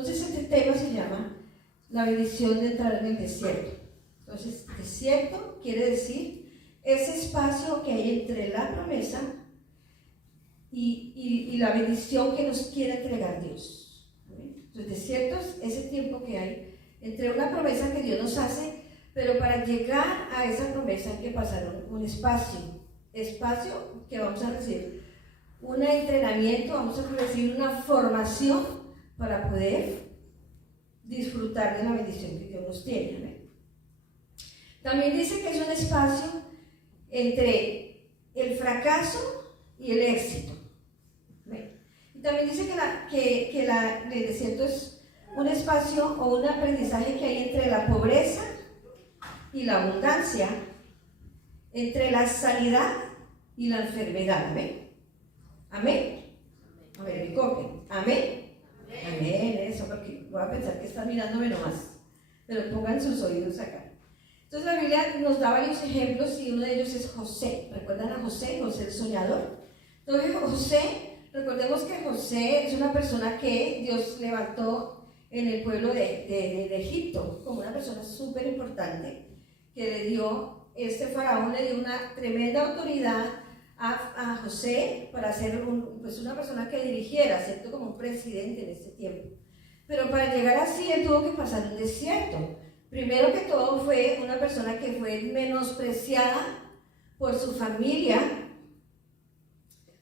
Entonces este tema se llama la bendición de entrar en el desierto. Entonces, desierto quiere decir ese espacio que hay entre la promesa y la bendición que nos quiere entregar Dios. Entonces, desierto es ese tiempo que hay entre una promesa que Dios nos hace, pero para llegar a esa promesa hay que pasar un espacio que vamos a recibir un entrenamiento, vamos a recibir una formación para poder disfrutar de la bendición que Dios nos tiene. ¿Verdad? También dice que es un espacio entre el fracaso y el éxito. ¿Verdad? Y también dice que el desierto es un espacio o un aprendizaje que hay entre la pobreza y la abundancia, entre la sanidad y la enfermedad. Amén. Amén. A ver, me copian. Amén. Amén, eso, porque voy a pensar que están mirándome nomás, pero pongan sus oídos acá. Entonces la Biblia nos da varios ejemplos y uno de ellos es José. ¿Recuerdan a José? José el soñador. Entonces José, recordemos que José es una persona que Dios levantó en el pueblo de Egipto como una persona súper importante, que le dio, este faraón le dio una tremenda autoridad a José para ser una persona que dirigiera, ¿cierto? Como un presidente en este tiempo. Pero para llegar así, él tuvo que pasar un desierto. Primero que todo fue una persona que fue menospreciada por su familia,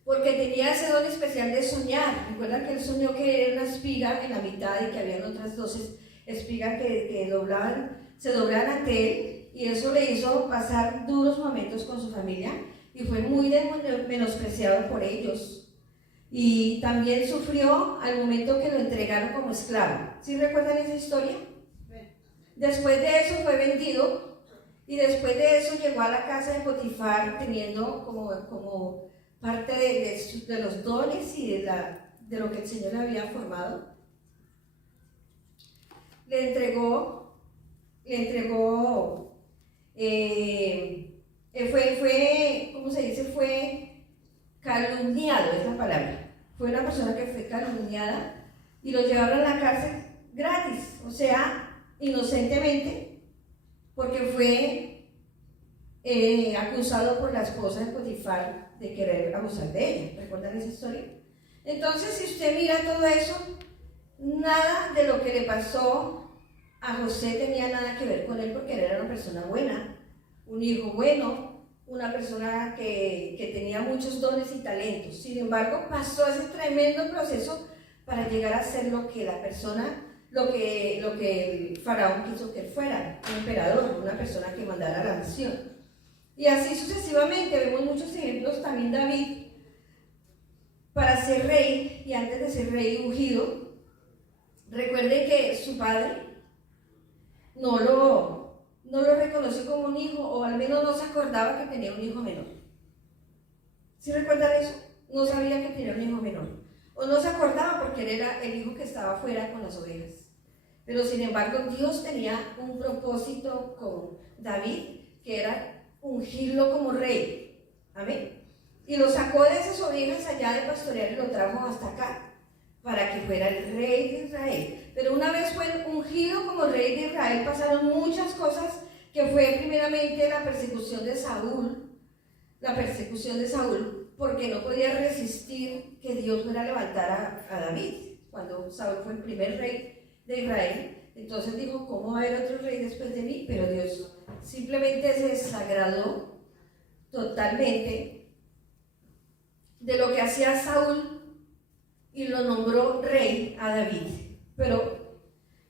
porque tenía ese don especial de soñar. Recuerdan que él soñó que era una espiga en la mitad y que habían otras 12 espigas que se doblaban ante él, y eso le hizo pasar duros momentos con su familia. Y fue muy menospreciado por ellos. Y también sufrió al momento que lo entregaron como esclavo. ¿Sí recuerdan esa historia? Después de eso fue vendido, y después de eso llegó a la casa de Potifar teniendo como parte de los dones y de lo que el Señor le había formado. Le entregó ¿cómo se dice? Fue calumniado, es la palabra. Fue una persona que fue calumniada y lo llevaron a la cárcel gratis, o sea, inocentemente, porque fue acusado por la esposa de Potifar de querer abusar de ella. ¿Recuerdan esa historia? Entonces, si usted mira todo eso, nada de lo que le pasó a José tenía nada que ver con él, porque él era una persona buena, un hijo bueno, una persona que tenía muchos dones y talentos. Sin embargo, pasó ese tremendo proceso para llegar a ser lo que el faraón quiso que él fuera, un emperador, una persona que mandara la nación. Y así sucesivamente. Vemos muchos ejemplos. También David, para ser rey, y antes de ser rey ungido, recuerden que su padre no lo reconoció como un hijo, o al menos no se acordaba que tenía un hijo menor. ¿Sí recuerdan eso? No sabía que tenía un hijo menor, o no se acordaba porque él era el hijo que estaba afuera con las ovejas. Pero sin embargo, Dios tenía un propósito con David, que era ungirlo como rey. Amén. Y lo sacó de esas ovejas allá de pastorear y lo trajo hasta acá, para que fuera el rey de Israel. Pero una vez fue ungido como rey de Israel, pasaron muchas cosas, que fue primeramente la persecución de Saúl, porque no podía resistir que Dios fuera a levantar a David, cuando Saúl fue el primer rey de Israel. Entonces dijo, ¿cómo va a haber otro rey después de mí? Pero Dios simplemente se desagradó totalmente de lo que hacía Saúl y lo nombró rey a David. Pero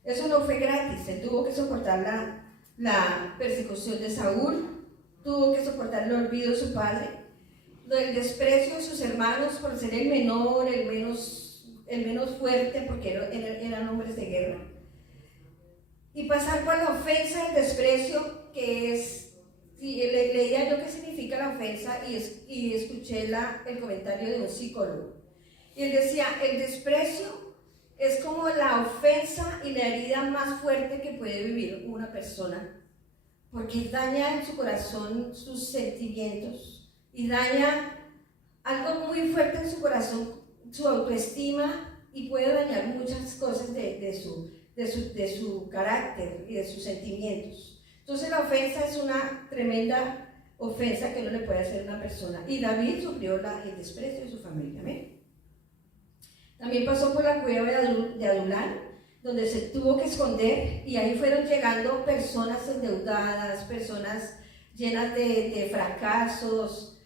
eso no fue gratis. Él tuvo que soportar la persecución de Saúl, tuvo que soportar el olvido de su padre, el desprecio de sus hermanos por ser el menor, el menos fuerte, porque eran hombres de guerra, y pasar por la ofensa, el desprecio, que es, leía yo qué significa la ofensa, y escuché el comentario de un psicólogo, y él decía, el desprecio es como la ofensa y la herida más fuerte que puede vivir una persona, porque daña en su corazón sus sentimientos y daña algo muy fuerte en su corazón, su autoestima y puede dañar muchas cosas de su carácter y de sus sentimientos. Entonces la ofensa es una tremenda ofensa que no le puede hacer a una persona. Y David sufrió el desprecio de su familia. ¿Amén? También pasó por la cueva de Adulán, donde se tuvo que esconder, y ahí fueron llegando personas endeudadas, personas llenas de fracasos.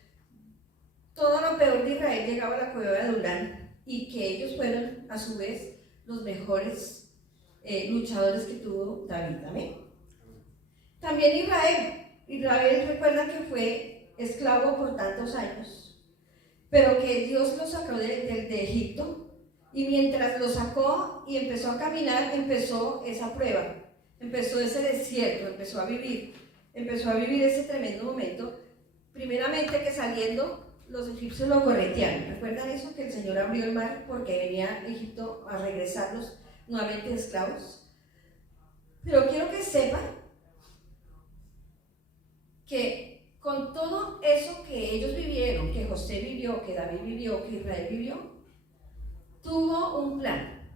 Todo lo peor de Israel llegaba a la cueva de Adulán, y que ellos fueron a su vez los mejores luchadores que tuvo David. ¿Amén? También Israel recuerda que fue esclavo por tantos años, pero que Dios lo sacó de Egipto, y mientras lo sacó y empezó a caminar, empezó esa prueba, empezó ese desierto, empezó a vivir ese tremendo momento. Primeramente que saliendo, los egipcios lo corretearon. ¿Recuerdan eso? Que el Señor abrió el mar porque venía Egipto a regresarlos nuevamente esclavos. Pero quiero que sepan que con todo eso que ellos vivieron, que José vivió, que David vivió, que Israel vivió, tuvo un plan.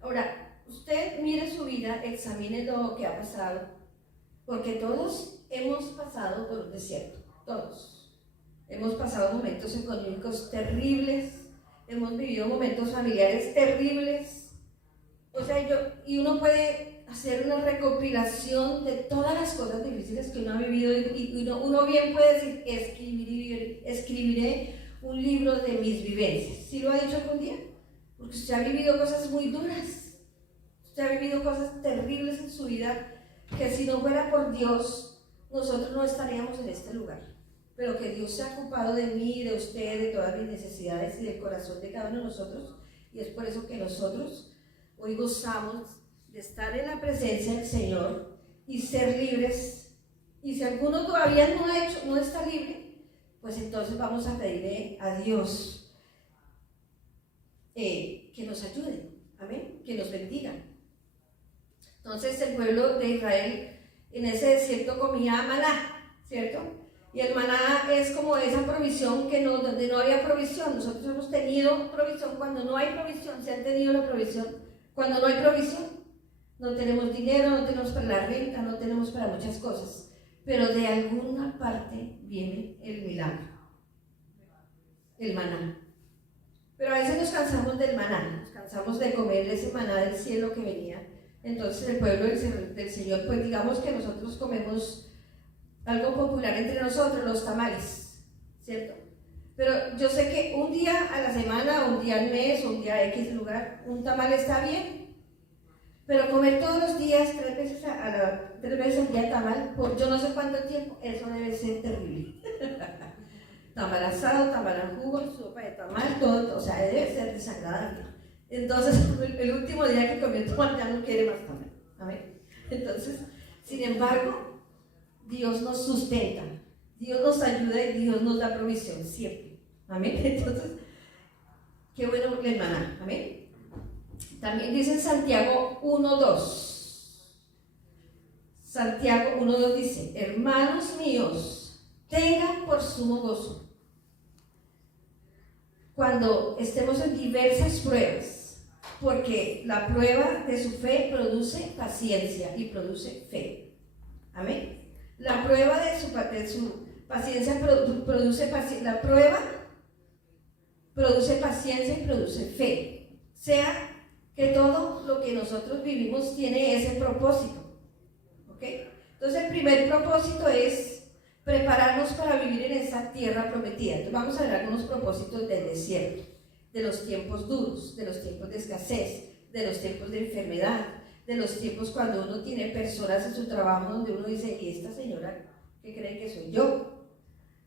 Ahora, usted mire su vida, examine lo que ha pasado, porque todos hemos pasado por un desierto, todos. Hemos pasado momentos económicos terribles, hemos vivido momentos familiares terribles. O sea, y uno puede hacer una recopilación de todas las cosas difíciles que uno ha vivido, y uno bien puede decir, escribiré un libro de mis vivencias. ¿Sí lo ha dicho algún día? Porque usted ha vivido cosas muy duras, usted ha vivido cosas terribles en su vida, que si no fuera por Dios, nosotros no estaríamos en este lugar. Pero que Dios se ha ocupado de mí, de usted, de todas mis necesidades y del corazón de cada uno de nosotros, y es por eso que nosotros hoy gozamos de estar en la presencia del Señor y ser libres. Y si alguno todavía no está libre, pues entonces vamos a pedirle a Dios que nos ayude, amén, que nos bendiga. Entonces el pueblo de Israel en ese desierto comía maná, ¿cierto? Y el maná es como esa provisión donde no había provisión. Nosotros hemos tenido provisión cuando no hay provisión, se han tenido la provisión cuando no hay provisión. No tenemos dinero, no tenemos para la renta, no tenemos para muchas cosas, pero de alguna parte viene el milagro, el maná. Pero a veces nos cansamos del maná, nos cansamos de comer ese maná del cielo que venía. Entonces el pueblo del Señor, pues digamos que nosotros comemos algo popular entre nosotros, los tamales, ¿cierto? Pero yo sé que un día a la semana, un día al mes, un día a X lugar, un tamal está bien. Pero comer todos los días, 3 veces al día tamal, por yo no sé cuánto tiempo, eso debe ser terrible. Tamal asado, tamal al jugo, sopa de tamal, todo, o sea, debe ser desagradable. Entonces, el último día que comió tamal ya no quiere más tamal. ¿Amén? Entonces, sin embargo, Dios nos sustenta, Dios nos ayuda y Dios nos da provisión siempre. ¿Amén? Entonces, qué bueno el maná. ¿Amén? También dice en Santiago 1:2. Santiago 1:2 dice: hermanos míos, tengan por sumo gozo cuando estemos en diversas pruebas, porque la prueba de su fe produce paciencia y produce fe. Amén. La prueba de su paciencia produce paciencia. La prueba produce paciencia y produce fe. Sea que todo lo que nosotros vivimos tiene ese propósito. ¿Ok? Entonces el primer propósito es prepararnos para vivir en esta tierra prometida. Entonces vamos a ver algunos propósitos del desierto, de los tiempos duros, de los tiempos de escasez, de los tiempos de enfermedad, de los tiempos cuando uno tiene personas en su trabajo donde uno dice: ¿y esta señora qué cree que soy yo?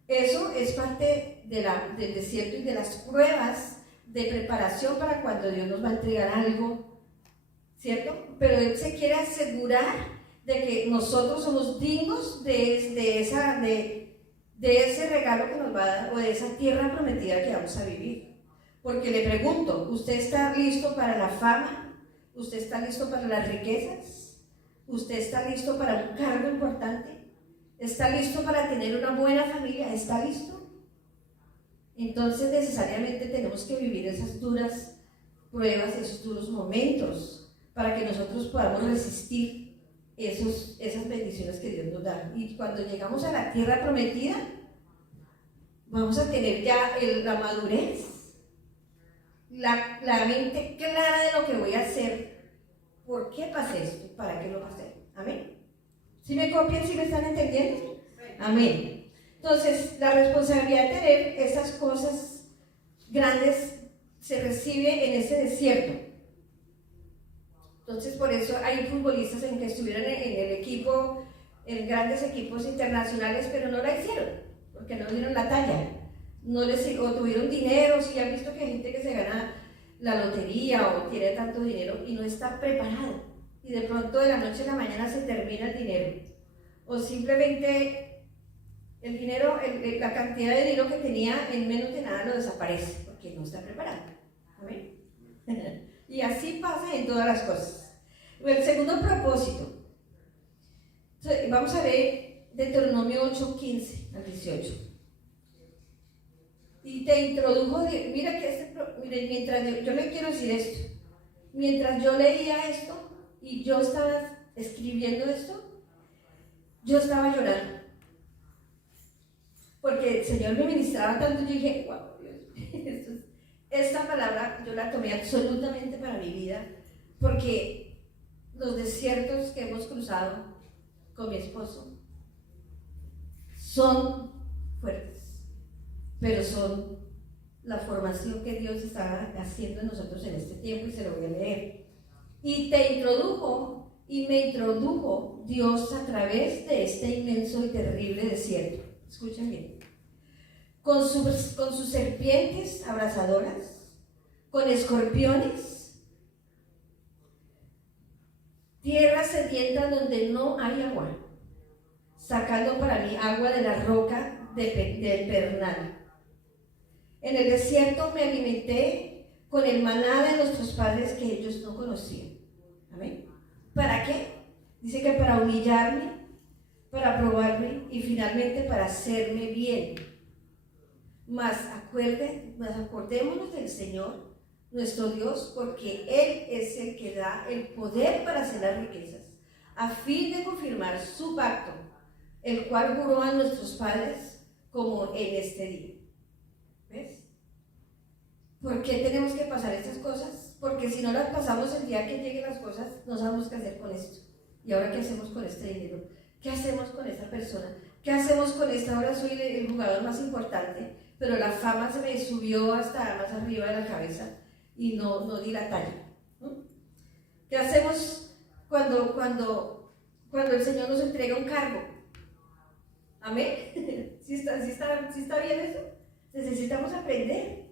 Eso es parte del desierto y de las pruebas de preparación para cuando Dios nos va a entregar algo, ¿cierto? Pero Él se quiere asegurar de que nosotros somos dignos de ese regalo que nos va a dar, o de esa tierra prometida que vamos a vivir. Porque le pregunto, ¿usted está listo para la fama? ¿Usted está listo para las riquezas? ¿Usted está listo para un cargo importante? ¿Está listo para tener una buena familia? ¿Está listo? Entonces necesariamente tenemos que vivir esas duras pruebas, esos duros momentos, para que nosotros podamos resistir esas bendiciones que Dios nos da. Y cuando llegamos a la tierra prometida, vamos a tener ya la madurez, la mente clara de lo que voy a hacer, por qué pasé esto, para qué lo pasé. Amén. ¿Sí me copian, sí me están entendiendo? Amén. Entonces, la responsabilidad de tener esas cosas grandes se recibe en ese desierto. Entonces, por eso hay futbolistas en que estuvieron en el equipo, en grandes equipos internacionales, pero no la hicieron, porque no dieron la talla. O tuvieron dinero, si han visto que hay gente que se gana la lotería o tiene tanto dinero y no está preparado. Y de pronto de la noche a la mañana se termina el dinero. O simplemente el dinero, la cantidad de dinero que tenía en menos de nada lo desaparece, porque no está preparado. ¿Amén? Y así pasa en todas las cosas. El segundo propósito. Vamos a ver Deuteronomio 8:15 al 18. Y te introdujo, mira que mientras yo le quiero decir esto, mientras yo leía esto y yo estaba escribiendo esto, yo estaba llorando. Porque el Señor me ministraba tanto, yo dije, wow, Dios, esta palabra yo la tomé absolutamente para mi vida, porque los desiertos que hemos cruzado con mi esposo son fuertes, pero son la formación que Dios está haciendo en nosotros en este tiempo, y se lo voy a leer. Y te introdujo y me introdujo Dios a través de este inmenso y terrible desierto. Escuchen bien. Con sus serpientes abrasadoras, con escorpiones, tierra sedienta donde no hay agua, sacando para mí agua de la roca del Pernal. En el desierto me alimenté con el maná de nuestros padres que ellos no conocían. ¿Amén? ¿Para qué? Dice que para humillarme, para probarme y finalmente para hacerme bien. Mas acordémonos del Señor, nuestro Dios, porque Él es el que da el poder para hacer las riquezas, a fin de confirmar su pacto, el cual juró a nuestros padres como en este día. ¿Ves? ¿Por qué tenemos que pasar estas cosas? Porque si no las pasamos el día que lleguen las cosas, no sabemos qué hacer con esto. ¿Y ahora qué hacemos con este dinero? ¿Qué hacemos con esta persona? ¿Qué hacemos con esta? Ahora soy el jugador más importante, pero la fama se me subió hasta más arriba de la cabeza y no di la talla. ¿Qué hacemos cuando el Señor nos entrega un cargo? ¿Amén? ¿Sí está bien eso? Necesitamos aprender.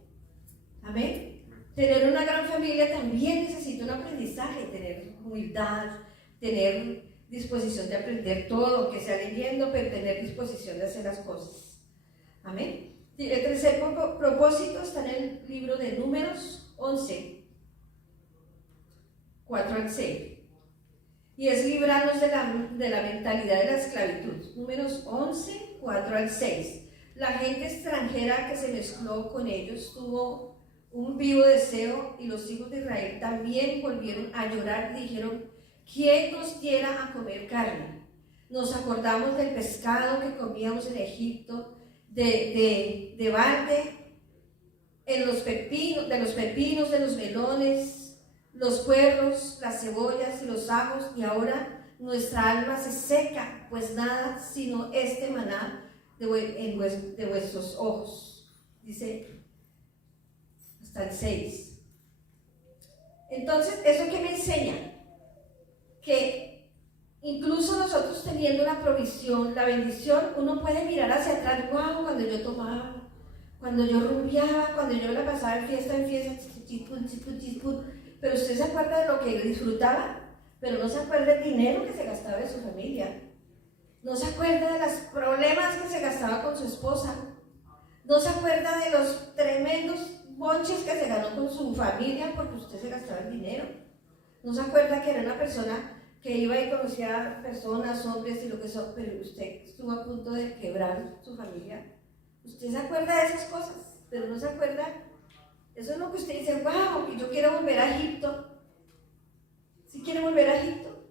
¿Amén? Tener una gran familia también necesita un aprendizaje, tener humildad, tener disposición de aprender todo, que sea leyendo, pero tener disposición de hacer las cosas. Amén. El tercer propósito está en el libro de Números 11, 4 al 6. Y es librarnos de la mentalidad de la esclavitud. Números 11, 4 al 6. La gente extranjera que se mezcló con ellos tuvo un vivo deseo, y los hijos de Israel también volvieron a llorar y dijeron: ¿quién nos diera a comer carne? Nos acordamos del pescado que comíamos en Egipto, de balde, de los pepinos, de los melones, los puerros, las cebollas y los ajos, y ahora nuestra alma se seca, pues nada sino este maná de vuestros ojos. Dice hasta el 6. Entonces, ¿eso qué me enseña? Que incluso nosotros teniendo la provisión, la bendición, uno puede mirar hacia atrás: wow, cuando yo tomaba, cuando yo rumbeaba, cuando yo la pasaba en fiesta, chisput, pero usted se acuerda de lo que disfrutaba, pero no se acuerda del dinero que se gastaba en su familia, no se acuerda de los problemas que se gastaba con su esposa, no se acuerda de los tremendos bonches que se ganó con su familia porque usted se gastaba el dinero, no se acuerda que era una persona que iba y conocía personas, hombres y lo que son, pero usted estuvo a punto de quebrar su familia. Usted se acuerda de esas cosas, pero no se acuerda Eso es lo que usted dice, wow, yo quiero volver a Egipto. ¿Sí quiere volver a Egipto?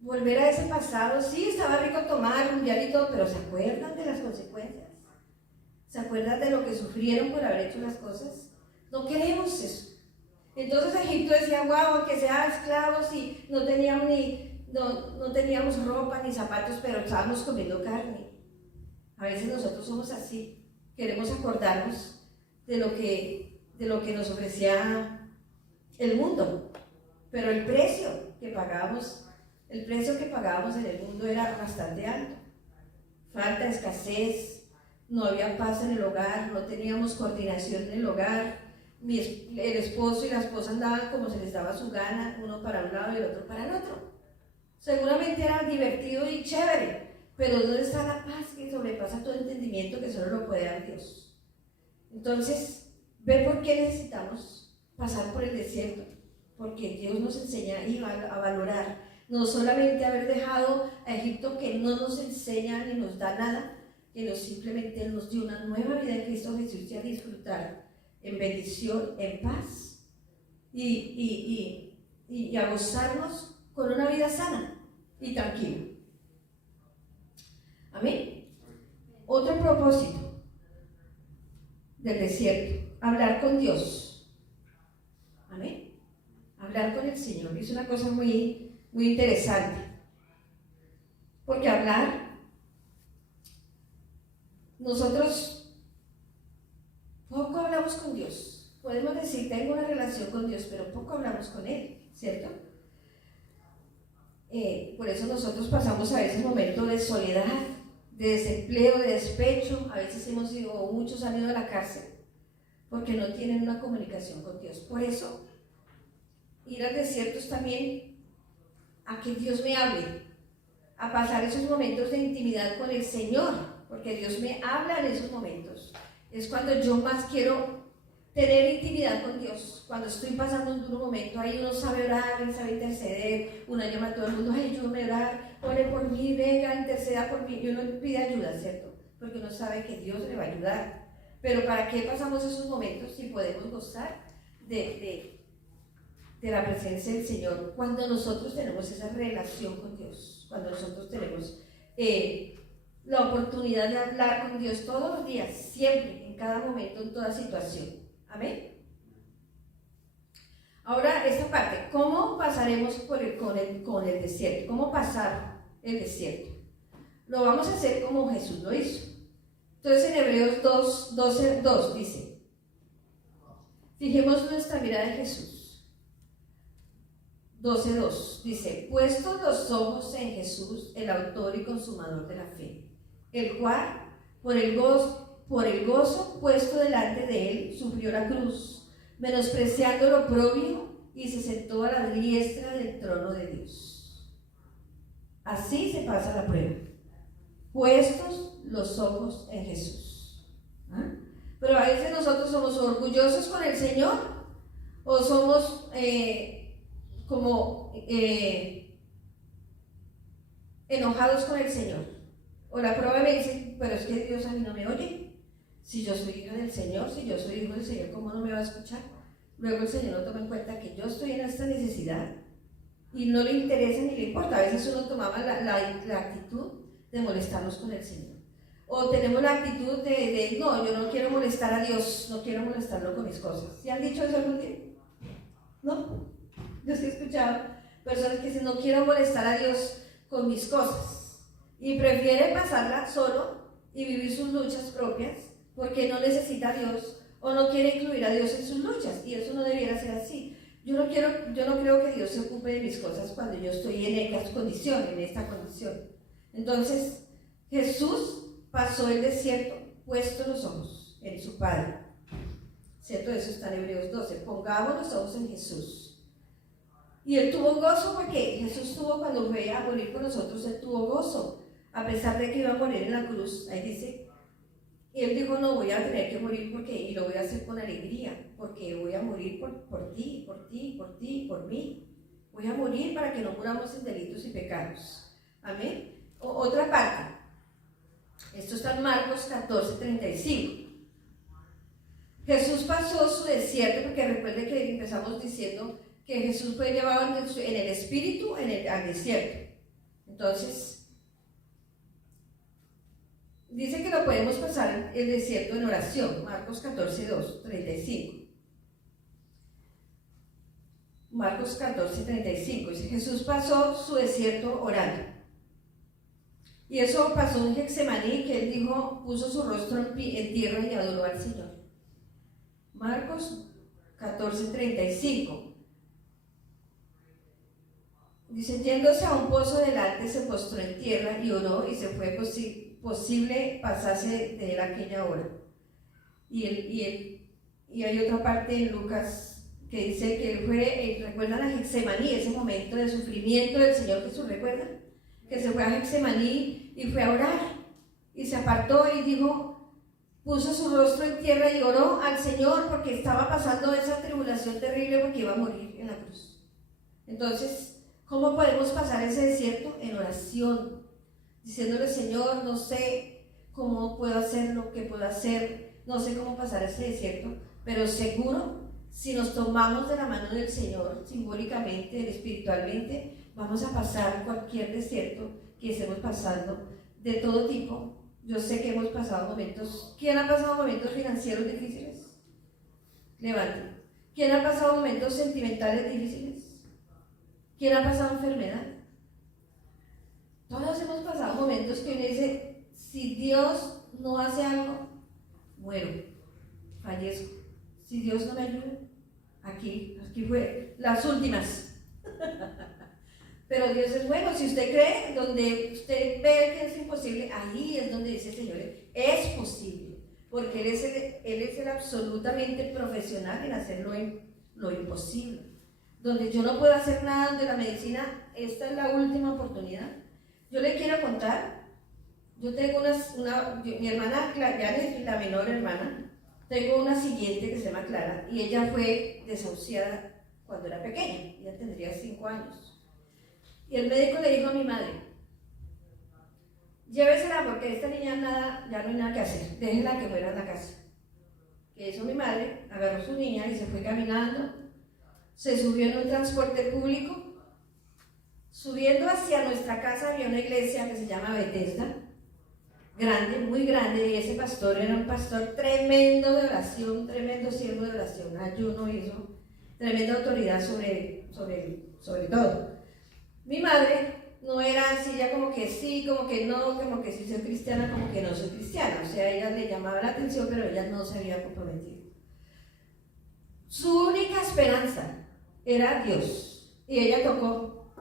Volver a ese pasado. Sí, estaba rico tomar, mundial y todo, pero ¿se acuerdan de las consecuencias? ¿Se acuerdan de lo que sufrieron por haber hecho las cosas? No queremos eso. Entonces Egipto decía, wow, aunque sea esclavos y no teníamos ropa ni zapatos, pero estábamos comiendo carne. A veces nosotros somos así. Queremos acordarnos de lo que nos ofrecía el mundo. Pero el precio que pagábamos en el mundo era bastante alto. Falta, escasez, no había paz en el hogar, no teníamos coordinación en el hogar. El esposo y la esposa andaban como se les daba su gana, uno para un lado y el otro para el otro. Seguramente era divertido y chévere, pero ¿dónde está la paz que sobrepasa todo entendimiento que solo lo puede dar Dios? Entonces, ve por qué necesitamos pasar por el desierto. Porque Dios nos enseña a valorar, no solamente haber dejado a Egipto, que no nos enseña ni nos da nada, que simplemente nos dio una nueva vida en Cristo Jesús y a disfrutar en bendición, en paz y a gozarnos con una vida sana y tranquila. Amén. Otro propósito del desierto, hablar con Dios. Amén. Hablar con el Señor es una cosa muy, muy interesante, porque nosotros poco hablamos con Dios. Podemos decir, tengo una relación con Dios, pero poco hablamos con Él, ¿cierto? Por eso nosotros pasamos a veces momentos de soledad, de desempleo, de despecho. A veces muchos han ido a la cárcel porque no tienen una comunicación con Dios. Por eso ir al desierto es también a que Dios me hable, a pasar esos momentos de intimidad con el Señor, porque Dios me habla en esos momentos. Es cuando yo más quiero tener intimidad con Dios. Cuando estoy pasando un duro momento, ahí uno sabe orar, uno sabe interceder, uno llama a todo el mundo, ay, ayúdame a orar, ore por mí, venga, interceda por mí, y uno pide ayuda, ¿cierto? Porque uno sabe que Dios le va a ayudar. Pero ¿para qué pasamos esos momentos si podemos gozar de la presencia del Señor? Cuando nosotros tenemos esa relación con Dios, cuando nosotros tenemos la oportunidad de hablar con Dios todos los días, siempre, en cada momento, en toda situación. Amén. Ahora esta parte, ¿cómo pasaremos con el desierto? ¿Cómo pasar el desierto? Lo vamos a hacer como Jesús lo hizo. Entonces en Hebreos 2 dice, fijemos nuestra mirada en Jesús. 12:2 dice, puestos los ojos en Jesús, el autor y consumador de la fe, el cual, por el gozo puesto delante de él, sufrió la cruz, menospreciando lo oprobio, y se sentó a la diestra del trono de Dios. Así se pasa la prueba, puestos los ojos en Jesús. ¿Ah? Pero a veces nosotros somos orgullosos con el Señor, o somos enojados con el Señor. O la prueba me dice, pero es que Dios a mí no me oye. Si yo soy hijo del Señor, si yo soy hijo del Señor, ¿cómo no me va a escuchar? Luego el Señor no toma en cuenta que yo estoy en esta necesidad y no le interesa ni le importa. A veces uno tomaba la actitud de molestarnos con el Señor. O tenemos la actitud de no, yo no quiero molestar a Dios, no quiero molestarlo con mis cosas. ¿Sí han dicho eso algún día? ¿No? Yo sí he escuchado personas que dicen, no quiero molestar a Dios con mis cosas. Y prefieren pasarla solo y vivir sus luchas propias porque no necesita a Dios o no quiere incluir a Dios en sus luchas. Y eso no debiera ser así. Yo no creo que Dios se ocupe de mis cosas cuando yo estoy en esta condición. Entonces, Jesús pasó el desierto puesto los ojos en su Padre. ¿Cierto? Eso está en Hebreos 12. Pongamos los ojos en Jesús. Y él tuvo gozo porque Jesús cuando fue a morir por nosotros, él tuvo gozo. A pesar de que iba a morir en la cruz, ahí dice, y él dijo, no, voy a tener que morir y lo voy a hacer con alegría, porque voy a morir por ti, por mí. Voy a morir para que no muramos en delitos y pecados. Amén. Otra parte. Esto está en Marcos 14:35. Jesús pasó su desierto, porque recuerde que empezamos diciendo que Jesús fue llevado en el espíritu al desierto. Entonces, dice que lo podemos pasar el desierto en oración. Marcos 14, 2, 35. Marcos 14, 35. Dice: Jesús pasó su desierto orando. Y eso pasó en Getsemaní, que él dijo, puso su rostro en tierra y adoró al Señor. Marcos 14, 35. Dice: yéndose a un pozo delante, se postró en tierra y oró, y se fue posible pasase de él aquella hora. Y hay otra parte en Lucas que dice que él fue, recuerdan a Getsemaní, ese momento de sufrimiento del Señor Jesús, ¿recuerdan? Que se fue a Getsemaní y fue a orar, y se apartó y dijo, puso su rostro en tierra y oró al Señor, porque estaba pasando esa tribulación terrible, porque iba a morir en la cruz. Entonces, ¿cómo podemos pasar ese desierto? En oración, diciéndole: Señor, no sé cómo puedo hacer lo que puedo hacer, no sé cómo pasar ese desierto, pero seguro, si nos tomamos de la mano del Señor, simbólicamente, espiritualmente, vamos a pasar cualquier desierto que estemos pasando, de todo tipo. Yo sé que hemos pasado momentos. ¿Quién ha pasado momentos financieros difíciles? Levanten. ¿Quién ha pasado momentos sentimentales difíciles? ¿Quién ha pasado enfermedad? Todos hemos pasado momentos que uno dice: si Dios no hace algo, muero, fallezco. Si Dios no me ayuda, aquí fue las últimas. Pero Dios es bueno. Si usted cree, donde usted ve que es imposible, ahí es donde dice: Señor, es posible, porque Él es el absolutamente profesional en hacer lo imposible. Donde yo no puedo hacer nada, donde la medicina, esta es la última oportunidad. Yo le quiero contar, yo tengo mi hermana, ya es la menor hermana, tengo una siguiente que se llama Clara, y ella fue desahuciada cuando era pequeña, ella tendría 5 años. Y el médico le dijo a mi madre: llévesela, porque esta niña ya no hay nada que hacer, déjela que muera en la casa. ¿Qué hizo mi madre? Agarró a su niña y se fue caminando, se subió en un transporte público. Subiendo hacia nuestra casa había una iglesia que se llama Bethesda, grande, muy grande, y ese pastor era un pastor tremendo de oración, tremendo siervo de oración, ayuno, hizo tremenda autoridad sobre todo. Mi madre no era así, ya como que sí, como que no, como que sí soy cristiana, como que no soy cristiana. O sea, a ella le llamaba la atención, pero ella no se había comprometido. Su única esperanza era Dios. Y ella tocó.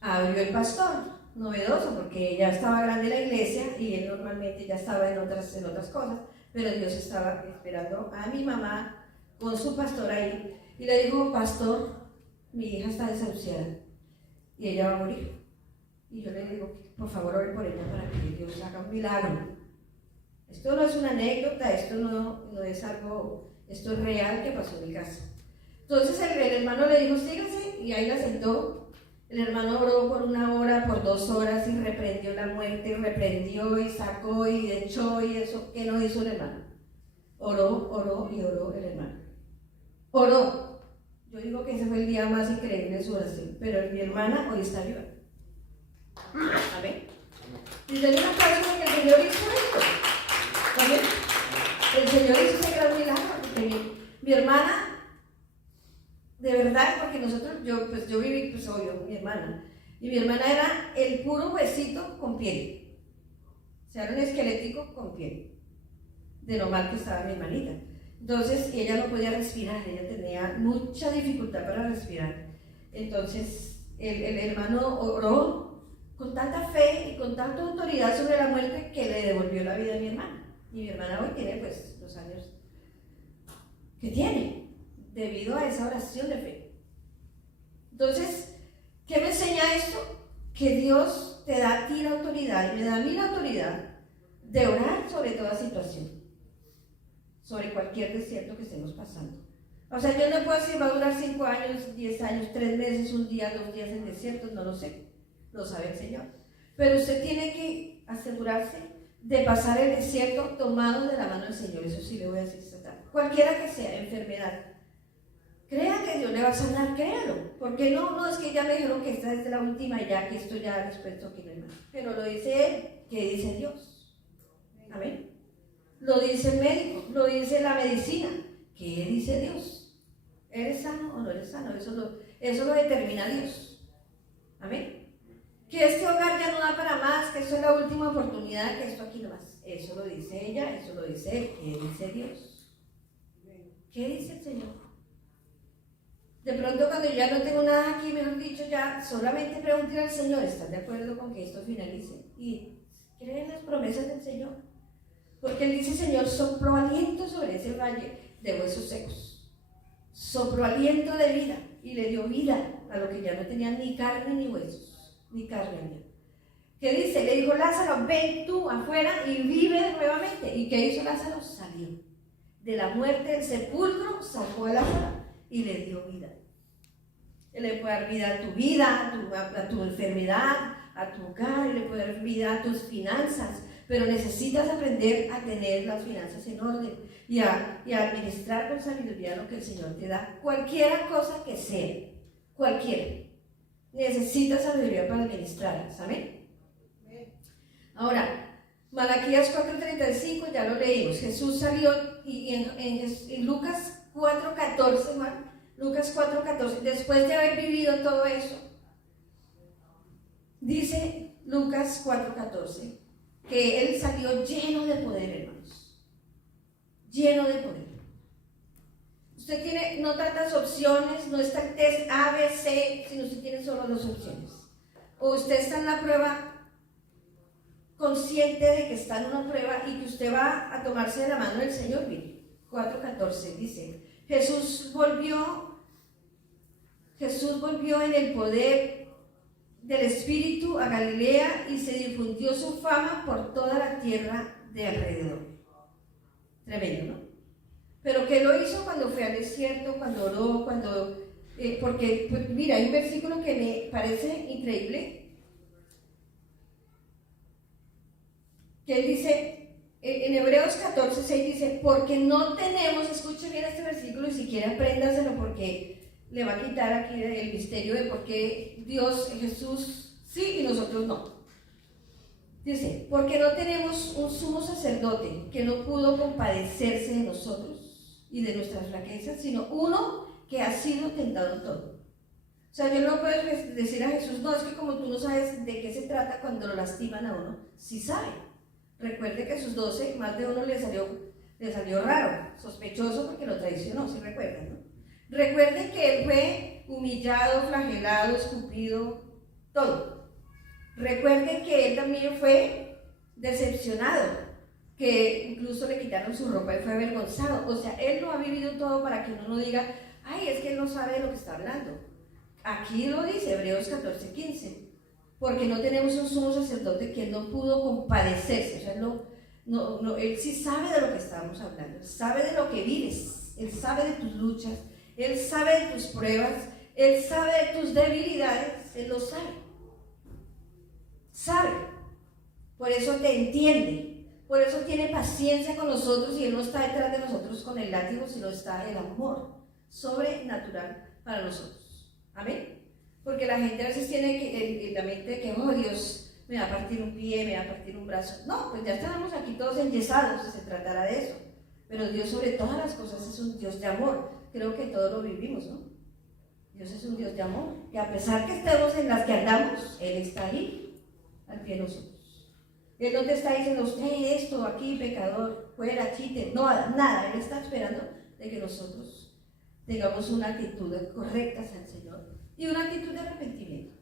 Abrió el pastor, novedoso, porque ella estaba grande en la iglesia y él normalmente ya estaba en otras cosas, pero Dios estaba esperando a mi mamá con su pastor ahí. Y le dijo: pastor, mi hija está desahuciada y ella va a morir. Y yo le digo: por favor, ore por ella para que Dios haga un milagro. Esto no es una anécdota, esto no es algo, esto es real que pasó en mi casa. Entonces el hermano le dijo: sígase, y ahí la sentó. El hermano oró por 1 hora, por 2 horas, y reprendió la muerte, y reprendió, y sacó, y echó, y eso. ¿Qué no hizo el hermano? Oró y oró el hermano. Oró. Yo digo que ese fue el día más increíble de su oración, pero mi hermana hoy está viva. Amén. Y denle una palabra porque el Señor hizo esto. Amén. El Señor hizo ese gran milagro. Mi hermana, de verdad, porque yo viví, pues obvio, mi hermana. Y mi hermana era el puro huesito con piel. O sea, era un esquelético con piel. De lo mal que estaba mi hermanita. Entonces, ella no podía respirar, ella tenía mucha dificultad para respirar. Entonces, el hermano oró con tanta fe y con tanta autoridad sobre la muerte que le devolvió la vida a mi hermana. Y mi hermana hoy tiene pues los años que tiene, debido a esa oración de fe. Entonces, ¿qué me enseña esto? Que Dios te da a ti la autoridad, y me da a mí la autoridad de orar sobre toda situación, sobre cualquier desierto que estemos pasando. O sea, yo no puedo decir va a durar 5 años, 10 años, 3 meses, 1 día, 2 días en desierto, no lo sé, lo sabe el Señor. Pero usted tiene que asegurarse de pasar el desierto tomados de la mano del Señor. Eso sí le voy a decir esta tarde. Cualquiera que sea enfermedad, crea que Dios le va a sanar, créalo. Porque no, es que ya me dijeron que esta es la última y ya que esto ya después toque no hay más. Pero lo dice Él, que dice Dios. Amén. Lo dice el médico, lo dice la medicina. ¿Qué dice Dios? ¿Eres sano o no eres sano? Eso lo determina Dios. Amén. Que este hogar ya no da para más, que esto es la última oportunidad, que esto aquí no más. Eso lo dice ella, eso lo dice él. ¿Qué dice Dios? ¿Qué dice el Señor? De pronto cuando yo ya no tengo nada aquí, mejor dicho, ya solamente pregunté al Señor, ¿estás de acuerdo con que esto finalice? Y creen las promesas del Señor. Porque Él dice, Señor, sopló aliento sobre ese valle de huesos secos. Sopló aliento de vida y le dio vida a lo que ya no tenía ni carne ni huesos. Ni carne mía. ¿Qué dice? Le dijo Lázaro, ven tú afuera y vive nuevamente. ¿Y qué hizo Lázaro? Salió. De la muerte del sepulcro sacó a Lázaro y le dio vida. Él le puede dar vida a tu vida, a tu enfermedad, a tu hogar, Él le puede dar vida a tus finanzas, pero necesitas aprender a tener las finanzas en orden y a administrar con sabiduría lo que el Señor te da. Cualquiera cosa que sea, cualquiera. Necesitas sabiduría para administrarlas, ¿amén? Ahora, Malaquías 4:35, ya lo leímos. Jesús salió y en Lucas 4:14, Juan, Lucas 4:14, después de haber vivido todo eso, dice Lucas 4:14, que Él salió lleno de poder, hermanos. Lleno de poder. Usted tiene no tantas opciones, no está el test A, B, C, sino usted tiene solo 2 opciones. O usted está en la prueba consciente de que está en una prueba y que usted va a tomarse de la mano del Señor. Mire, 4:14 dice, Jesús volvió en el poder del Espíritu a Galilea y se difundió su fama por toda la tierra de alrededor. Tremendo, ¿no? Pero ¿qué lo hizo cuando fue al desierto, cuando oró, porque, pues, mira, hay un versículo que me parece increíble, que él dice, en Hebreos 14:6 dice, porque no tenemos, escuche bien este versículo y si quiere apréndaselo porque le va a quitar aquí el misterio de por qué Dios, Jesús, sí y nosotros no. Dice, porque no tenemos un sumo sacerdote que no pudo compadecerse de nosotros y de nuestras flaquezas, sino uno que ha sido tentado en todo. O sea, yo no puedo decir a Jesús, no, es que como tú no sabes de qué se trata cuando lo lastiman a uno, sí sabe. Recuerde que sus 12, más de uno le salió raro, sospechoso porque lo traicionó, ¿sí recuerdan, no? Recuerden que él fue humillado, flagelado, escupido, todo. Recuerden que él también fue decepcionado, que incluso le quitaron su ropa y fue avergonzado. O sea, él lo ha vivido todo para que uno no diga, ay, es que él no sabe de lo que está hablando. Aquí lo dice Hebreos 14:15, porque no tenemos un sumo sacerdote que no pudo compadecerse. O sea, él sí sabe de lo que estamos hablando, él sabe de lo que vives, él sabe de tus luchas, él sabe de tus pruebas, él sabe de tus debilidades, él lo sabe. Sabe, por eso te entiende, por eso tiene paciencia con nosotros y Él no está detrás de nosotros con el látigo, sino está el amor sobrenatural para nosotros. Amén. Porque la gente a veces tiene en la mente que, oh, Dios me va a partir un pie, me va a partir un brazo. No, pues ya estamos aquí todos enyesados si se tratara de eso. Pero Dios sobre todas las cosas es un Dios de amor. Creo que todos lo vivimos, ¿no? Dios es un Dios de amor, que a pesar que estemos en las que andamos, Él está ahí al pie de nosotros. Él no te está diciendo, usted esto, aquí, pecador, fuera, chiste, no, nada. Él está esperando de que nosotros tengamos una actitud correcta hacia el Señor y una actitud de arrepentimiento.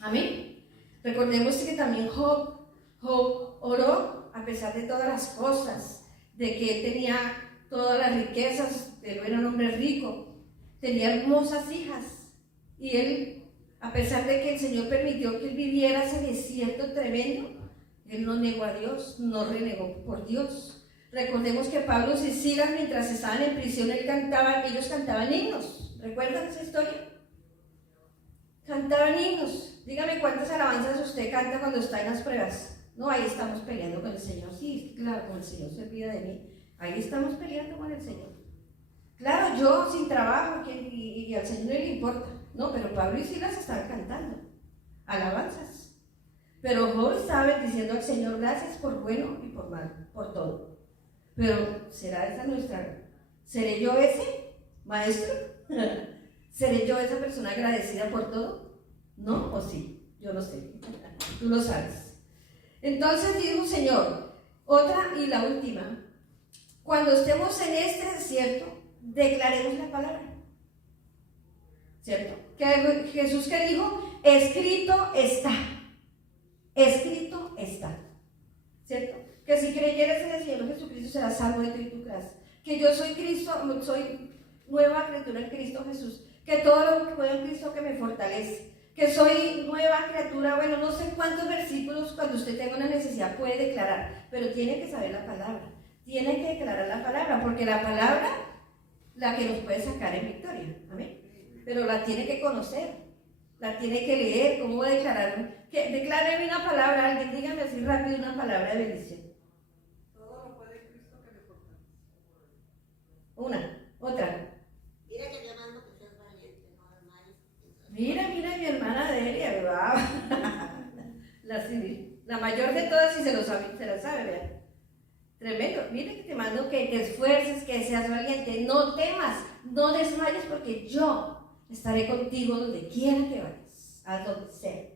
Amén. Recordemos que también Job oró a pesar de todas las cosas, de que él tenía todas las riquezas, él era un hombre rico, tenía hermosas hijas y él, a pesar de que el Señor permitió que él viviera ese desierto tremendo, él no negó a Dios, no renegó por Dios. Recordemos que Pablo y Silas, mientras estaban en prisión, ellos cantaban himnos. ¿Recuerdan esa historia? Cantaban himnos. Dígame cuántas alabanzas usted canta cuando está en las pruebas. No, ahí estamos peleando con el Señor. Sí, claro, como el Señor se olvida de mí, ahí estamos peleando con el Señor. Claro, yo sin trabajo y al Señor no le importa. No, pero Pablo y Silas estaban cantando alabanzas. Pero Job estaba diciendo al Señor gracias por bueno y por malo, por todo. Pero ¿será esa nuestra? ¿Seré yo ese maestro? ¿Seré yo esa persona agradecida por todo? ¿No? ¿O sí? Yo no sé. Tú lo sabes. Entonces dijo Señor, otra y la última. Cuando estemos en este desierto, declaremos la palabra. ¿Cierto? Que Jesús que dijo, escrito está. Escrito está. ¿Cierto? Que si creyeres en el Señor Jesucristo serás salvo de tú y tu casa. Que yo soy Cristo, soy nueva criatura en Cristo Jesús. Que todo lo que puedo en Cristo que me fortalece. Que soy nueva criatura. Bueno, no sé cuántos versículos cuando usted tenga una necesidad puede declarar, pero tiene que saber la palabra. Tiene que declarar la palabra, porque la palabra la que nos puede sacar en victoria. Amén. Pero la tiene que conocer, la tiene que leer. ¿Cómo declarar? Decláreme una palabra, alguien dígame así rápido una palabra de bendición. Todo lo puede Cristo que me fortalece. Una, otra. Mira que te mando que seas valiente, no desmayes. Mira, mi hermana Delia, ¿verdad? La mayor de todas, si se la sabe, ¿verdad? Tremendo. Mira que te mando que te esfuerces, que seas valiente, no temas, no desmayes, porque yo estaré contigo donde quiera que vayas, a donde sea.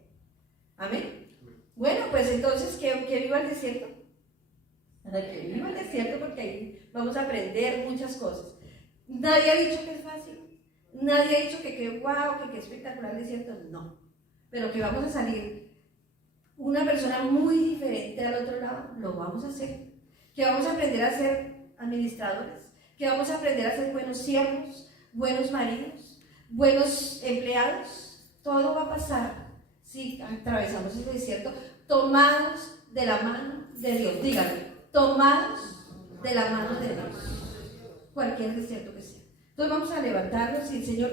Amén. Bueno, pues entonces que viva el desierto. Que viva el desierto, porque ahí vamos a aprender muchas cosas. Nadie ha dicho que es fácil, nadie ha dicho que wow, que espectacular el desierto, no. Pero que vamos a salir una persona muy diferente al otro lado, lo vamos a hacer. Que vamos a aprender a ser administradores, que vamos a aprender a ser buenos siervos, buenos maridos, buenos empleados. Todo va a pasar si atravesamos el desierto tomados de la mano de Dios. Díganme, tomados de la mano de Dios, cualquier desierto que sea. Entonces vamos a levantarnos y el Señor